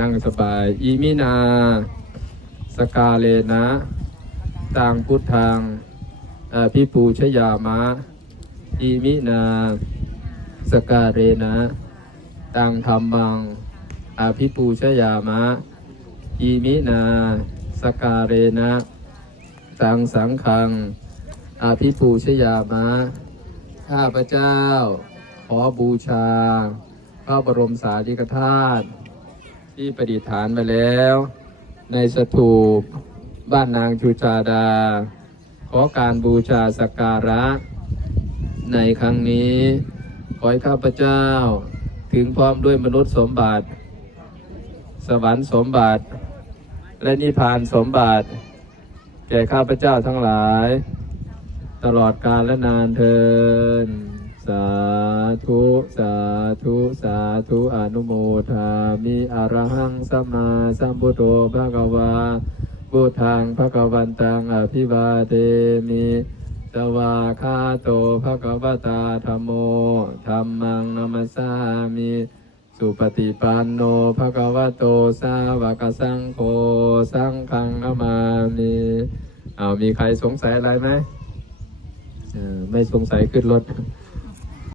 นั่งสบายอีมินา สกาเลนะตังพุทธังอภิปูชยามะอีมินา สกาเรนะตังธรรมังอภิปูชยามะอีมินา สกาเรนะตังสังฆังอภิปูชยามะ ข้าพเจ้า ขอบูชา พระบรมสารีริกธาตุ ที่ประดิษฐานไปแล้ว ในสถูปบ้านนางชูชาดา ขอการบูชาสักการะ ในครั้งนี้ ขอให้ข้าพเจ้า ถึงพร้อมด้วยมนุษย์สมบัติ สวรรค์สมบัติ และนิพพานสมบัติ แก่ข้าพเจ้าทั้งหลาย ตลอดกาลและนานเทินาธุสาธุสาธุอนุโมทามิอรหังสัมมาสัมพุทโธภะคะวาพุทธังภะคะวันตังอภิวาเทมิสวาคาโตภะคะวตาธรรมโมธรรมังนัมสสามิสุปฏิปันโนภะคะวะโตสาวกสังโฆสังฆังนามามิเอามีใครสงสัยอะไรไหมไม่สงสัยขึ้นรถ